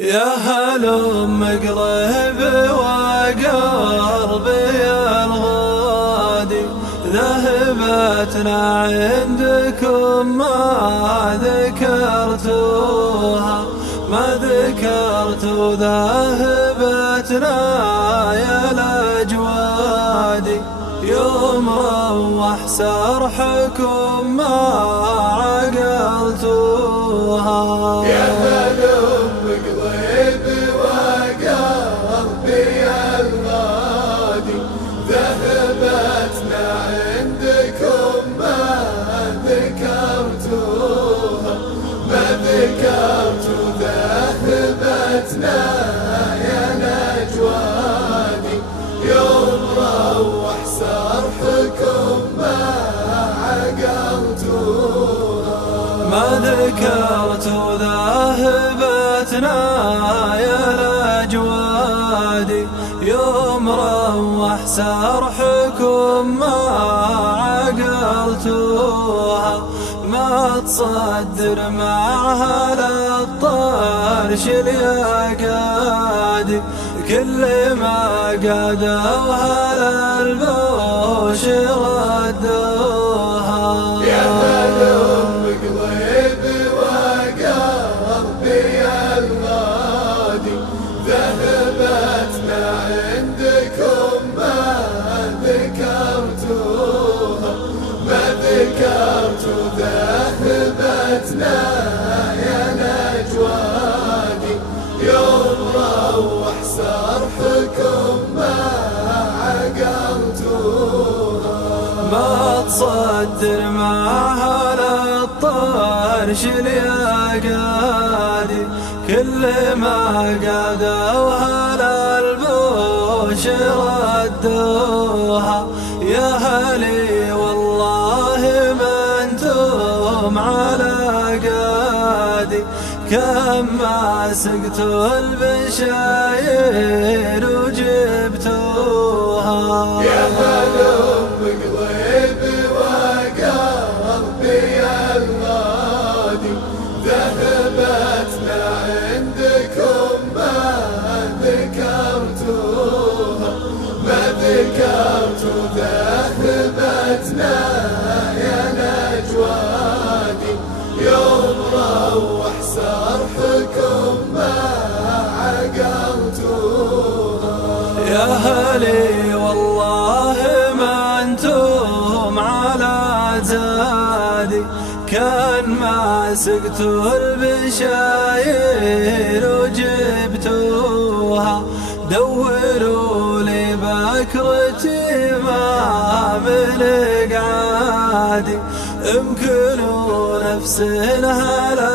يا هلم قريب وقلبي الغادي، ذهبتنا عندكم ما ذكرتوها، ما ذكرت ذهبتنا يا الأجوادي، يوم روح سرحكم ما عقلتوها. يا هلم قريب وقلبي الغادي، ذهبتنا عندكم ما ذكرتوها، ما ذكرت ذهبتنا يا نجوادي، يوم روح سرحكم ما عقلتوها. ما ذكرت ذهبتنا يا الأجوادي، يوم روح سرحكم ما عقلتوها، ما تصدر معها للطرش اليقادي، كل ما قادوها للبوش ردوها. يا هلم قريب وقلبي الغادي، ذهبتنا عندكم ما ذكرتوها، ما ذكرت ذهبتنا يا نجوادي، يوم روح سرحكم ما عقلتوها. ما تصدر معها للطرش اليقادي، كل ما قادوها للبوش ردوها. يا هلي والله ما انتم على قادي، كم ما سقتوا البشاير وجبتوها. يا هلم قريب وقلبي الغادي، ذهبتنا عندكم ما ذكرتوها، ما ذكرت ذهبتنا يا نجوادي، يوم روح سرحكم ما عقلتوها. يا هلي والله ما انتم على زادي، كان ما سقتوا البشاير وجبتوها. دوروا لي بكرتي ما من قعادي، امكنوا نفس هلا